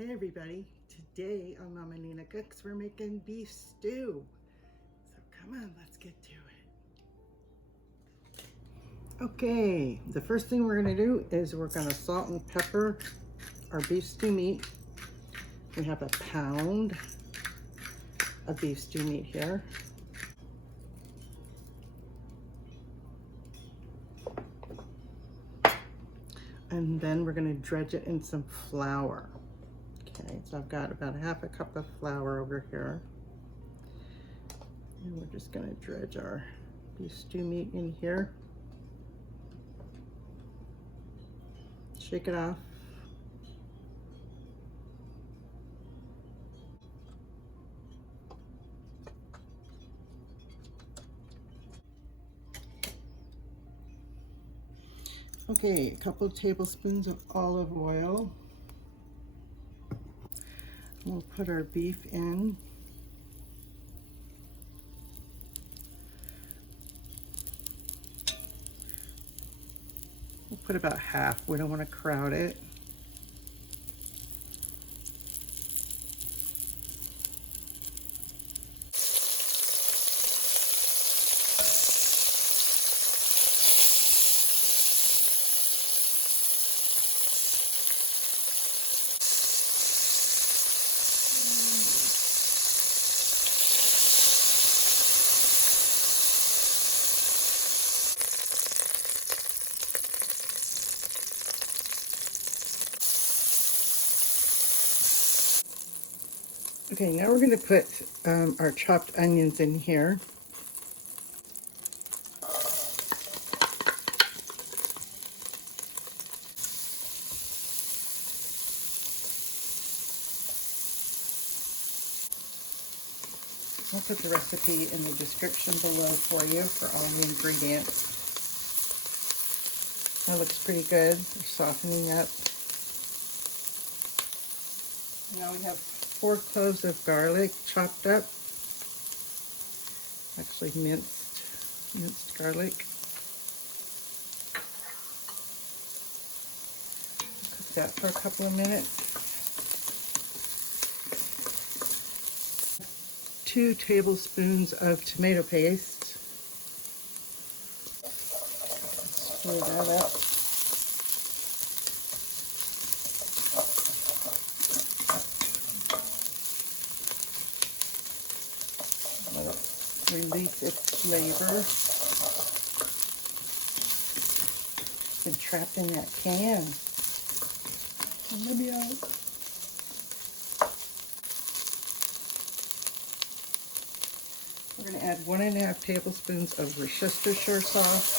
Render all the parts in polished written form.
Hey everybody, today on Mama Nina Cooks we're making beef stew. So come on, let's get to it. Okay, the first thing we're gonna do is we're gonna salt and pepper our beef stew meat. We have a pound of beef stew meat here. And then we're gonna dredge it in some flour. Okay, so I've got about half a cup of flour over here. And we're just gonna dredge our beef stew meat in here. Shake it off. Okay, a couple of tablespoons of olive oil. We'll put our beef in. We'll put about half. We don't want to crowd it. Okay, now we're going to put our chopped onions in here. I'll put the recipe in the description below for you for all the ingredients. That looks pretty good. They're softening up. Now we have 4 cloves of garlic chopped up. Actually minced garlic. Cook that for a couple of minutes. 2 tablespoons of tomato paste. Stir that up. Let it release its flavor. It's been trapped in that can. Let me out. We're going to add 1½ tablespoons of Worcestershire sauce.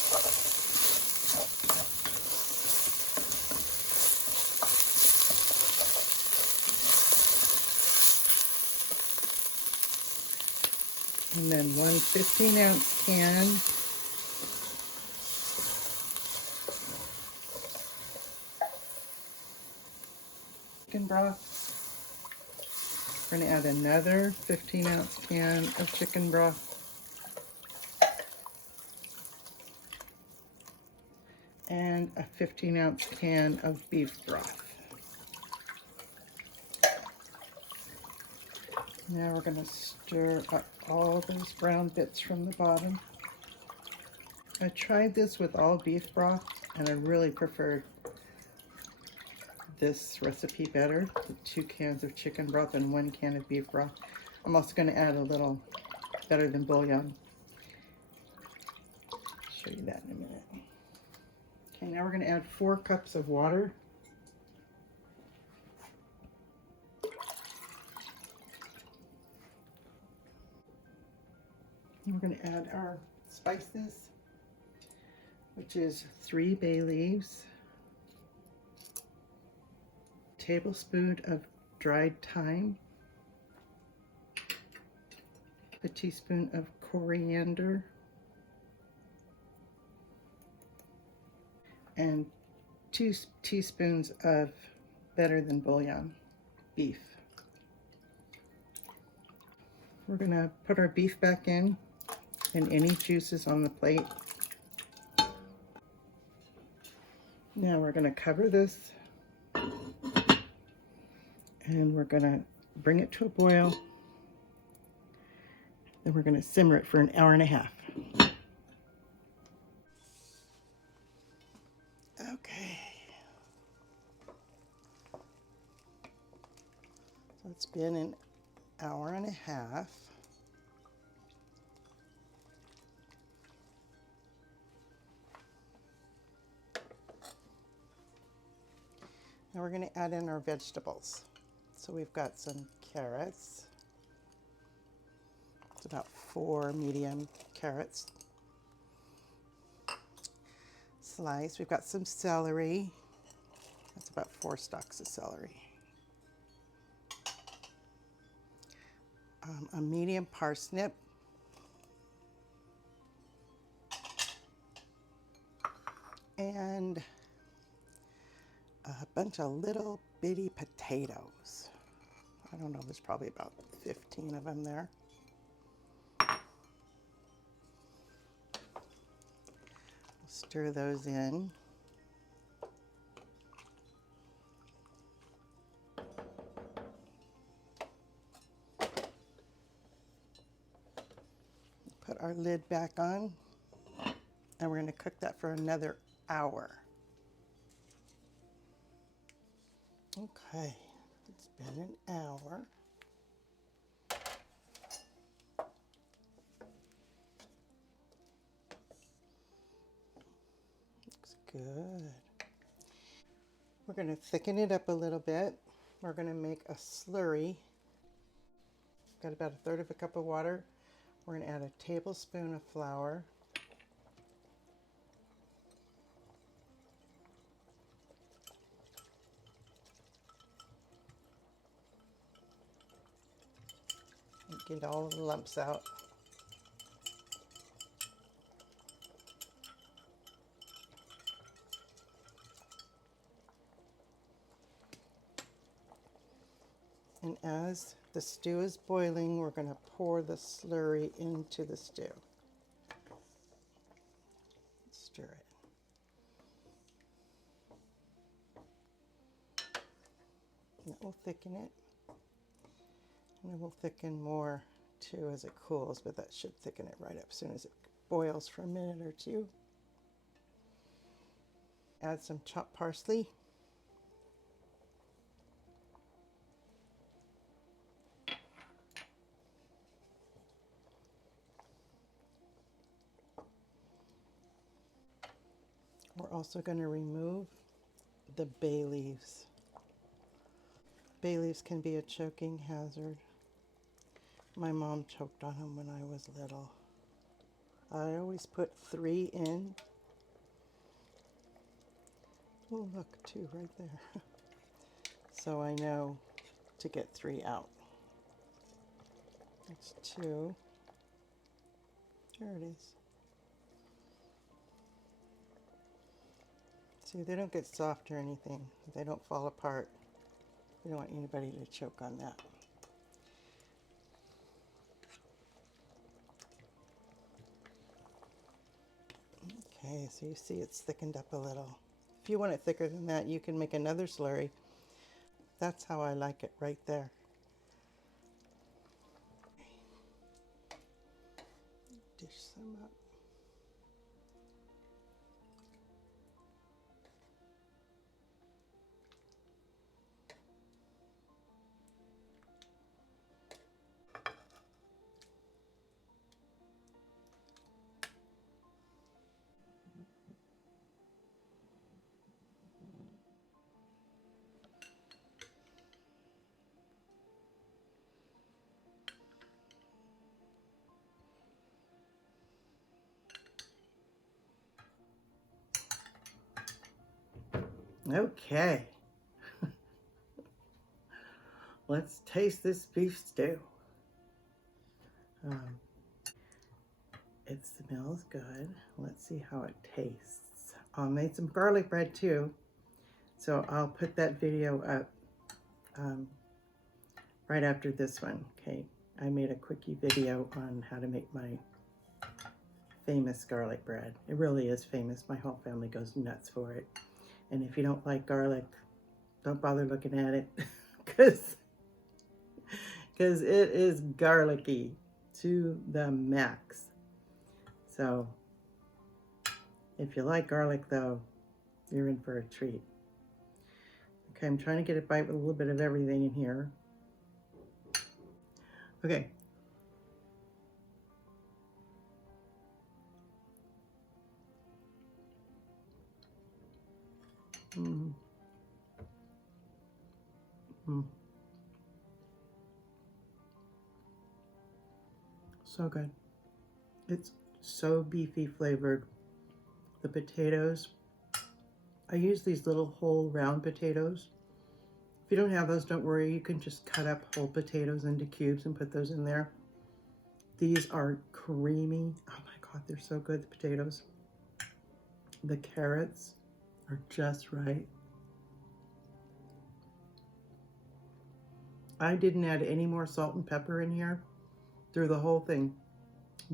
And then 1 15-ounce can chicken broth. We're going to add another 15-ounce can of chicken broth. And a 15-ounce can of beef broth. Now we're going to stir up all those brown bits from the bottom. I tried this with all beef broth and I really preferred this recipe better, the 2 cans of chicken broth and 1 can of beef broth. I'm also going to add a little Better Than Bouillon. I'll show you that in a minute. Okay, now we're going to add 4 cups of water. And we're going to add our spices, which is 3 bay leaves, a tablespoon of dried thyme, a teaspoon of coriander, and 2 teaspoons of Better Than Bouillon beef. We're going to put our beef back in and any juices on the plate. Now we're going to cover this And we're going to bring it to a boil. Then we're going to simmer it for an hour and a half. Okay. So it's been an hour and a half. Now we're going to add in our vegetables. So we've got some carrots. It's about 4 medium carrots sliced. We've got some celery. That's about 4 stalks of celery. A medium parsnip. And a bunch of little bitty potatoes. I don't know, there's probably about 15 of them there. Stir those in. Put our lid back on, and we're going to cook that for another hour. Okay, it's been an hour. Looks good. We're going to thicken it up a little bit. We're going to make a slurry. Got about 1/3 of a cup of water. We're going to add a tablespoon of flour. And get all of the lumps out. And as the stew is boiling, we're going to pour the slurry into the stew. Stir it. And that will thicken it. And it will thicken more too as it cools, but that should thicken it right up as soon as it boils for a minute or two. Add some chopped parsley. We're also going to remove the bay leaves. Bay leaves can be a choking hazard. My mom choked on them when I was little. I always put 3 in. Oh, look, 2 right there. So I know to get 3 out. That's 2. There it is. See, they don't get soft or anything. They don't fall apart. We don't want anybody to choke on that. Okay, so you see it's thickened up a little. If you want it thicker than that, you can make another slurry. That's how I like it right there. Dish some up. Okay. Let's taste this beef stew. It smells good. Let's see how it tastes. I made some garlic bread too, so I'll put that video up right after this one. Okay, I made a quickie video on how to make my famous garlic bread. It really is famous. My whole family goes nuts for it. And if you don't like garlic, don't bother looking at it because because it is garlicky to the max. So if you like garlic though, you're in for a treat. Okay, I'm trying to get it bite with a little bit of everything in here. Okay. Mm. Mm. So good. It's so beefy flavored. The potatoes, I use these little whole round potatoes. If you don't have those, don't worry. You can just cut up whole potatoes into cubes and put those in there. These are creamy. Oh my God, they're so good, the potatoes. The carrots are just right. I didn't add any more salt and pepper in here through the whole thing.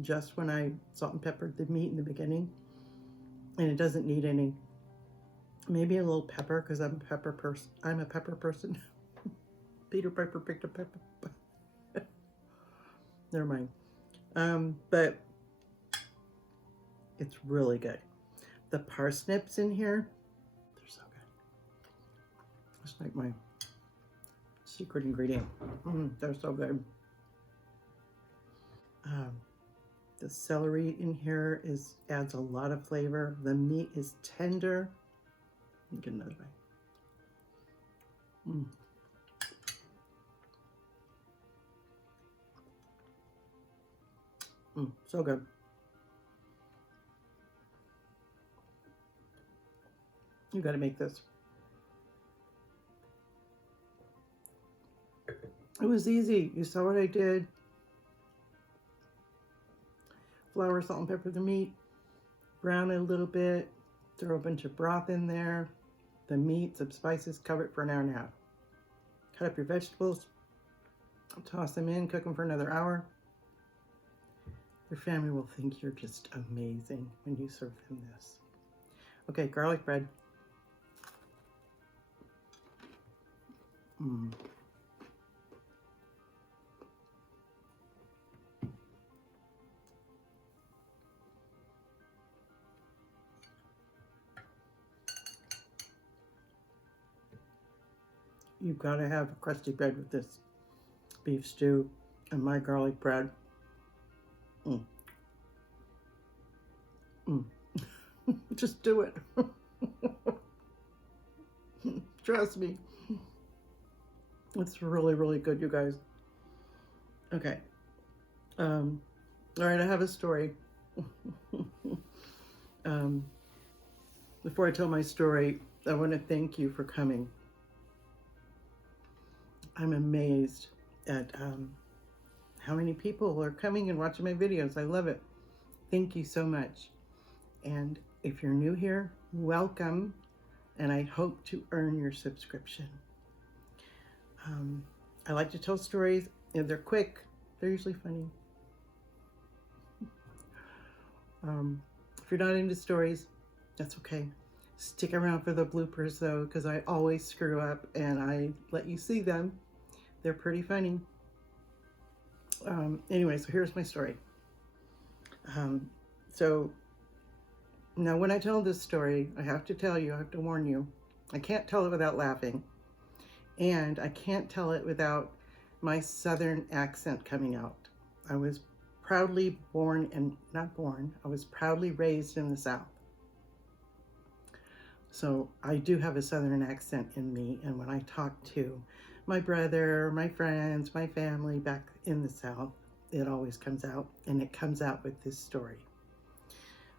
Just when I salt and peppered the meat in the beginning. And it doesn't need any. Maybe a little pepper, because I'm a pepper person. I'm a pepper person. Peter Piper picked a pepper. Never mind. But it's really good. The parsnips in here, they're so good. It's like my secret ingredient. They're so good. The celery in here adds a lot of flavor. The meat is tender. Let me get another bite. So good. You got to make this. It was easy. You saw what I did. Flour, salt, and pepper the meat. Brown it a little bit. Throw a bunch of broth in there. The meat, some spices, cover it for an hour and a half. Cut up your vegetables. Toss them in, cook them for another hour. Your family will think you're just amazing when you serve them this. Okay, garlic bread. You've got to have a crusty bread with this beef stew and my garlic bread. Just do it. Trust me. It's really, really good, you guys. Okay. All right, I have a story. Before I tell my story, I want to thank you for coming. I'm amazed at how many people are coming and watching my videos. I love it. Thank you so much. And if you're new here, welcome. And I hope to earn your subscription. I like to tell stories. And they're quick. They're usually funny. If you're not into stories, that's okay. Stick around for the bloopers though, because I always screw up and I let you see them. They're pretty funny. Anyway, so here's my story. So now when I tell this story, I have to tell you, I have to warn you, I can't tell it without laughing. And I can't tell it without my Southern accent coming out. I was proudly I was proudly raised in the South. So I do have a Southern accent in me, and when I talk to my brother, my friends, my family back in the South, it always comes out, and it comes out with this story.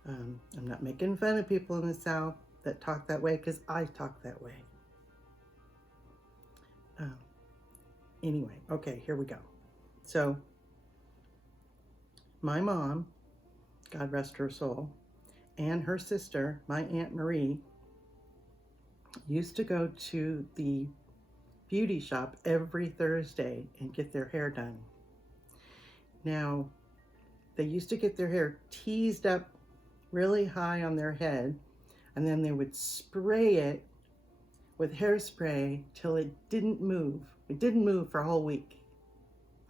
I'm not making fun of people in the South that talk that way, because I talk that way. Anyway, okay, here we go. So my mom, God rest her soul, and her sister, my Aunt Marie, used to go to the beauty shop every Thursday and get their hair done. Now, they used to get their hair teased up really high on their head, and then they would spray it with hairspray till it didn't move. It didn't move for a whole week.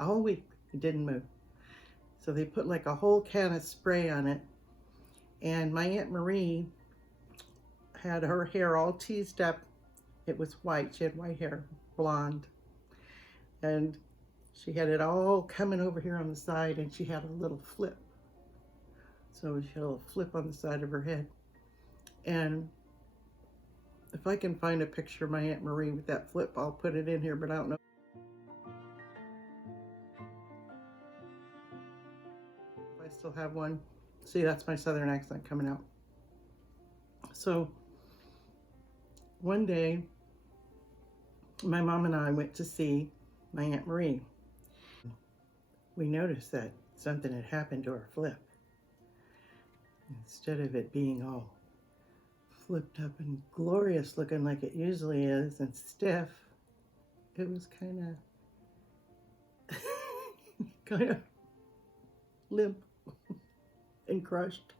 all week. It didn't move. So they put like a whole can of spray on it. And my Aunt Marie had her hair all teased up. It was white. She had white hair, blonde. And she had it all coming over here on the side, and she had a little flip. So she had a little flip on the side of her head. And if I can find a picture of my Aunt Marie with that flip, I'll put it in here, but I don't know. If I still have one. See, that's my southern accent coming out. So one day, my mom and I went to see my Aunt Marie. We noticed that something had happened to her flip. Instead of it being all flipped up and glorious looking like it usually is and stiff, it was kind of limp and crushed.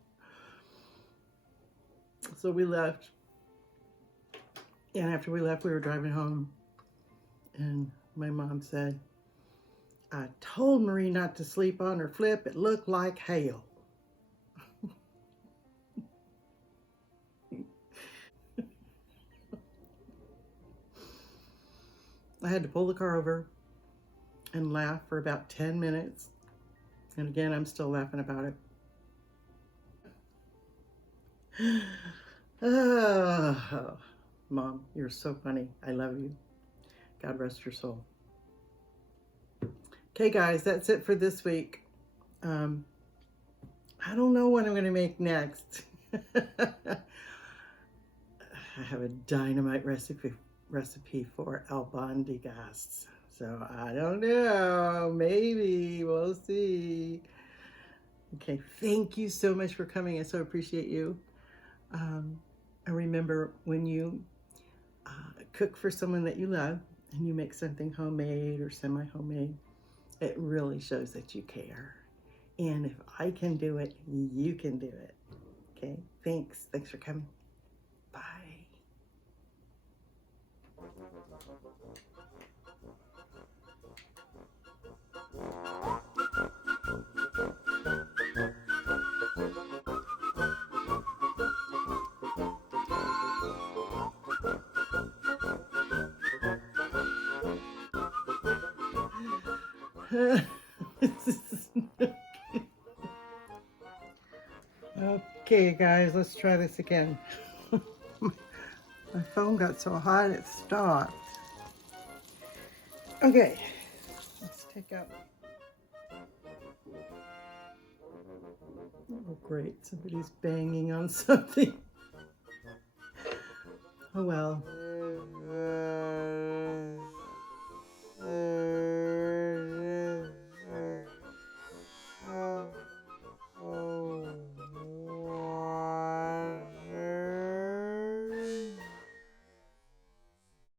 So we left, and after we left, we were driving home, and my mom said, "I told Marie not to sleep on her flip. It looked like hail." I had to pull the car over and laugh for about 10 minutes. And again, I'm still laughing about it. Oh, Mom, you're so funny. I love you. God rest your soul. Okay, guys, that's it for this week. I don't know what I'm going to make next. I have a dynamite recipe for albondigas. So I don't know. Maybe. We'll see. Okay, thank you so much for coming. I so appreciate you. I remember when you cook for someone that you love and you make something homemade or semi-homemade, it really shows that you care. And if I can do it, you can do it. Okay, thanks. Thanks for coming. Bye. Okay, guys, let's try this again. My phone got so hot it stopped. Okay, let's take out. Oh, great, somebody's banging on something. Oh well.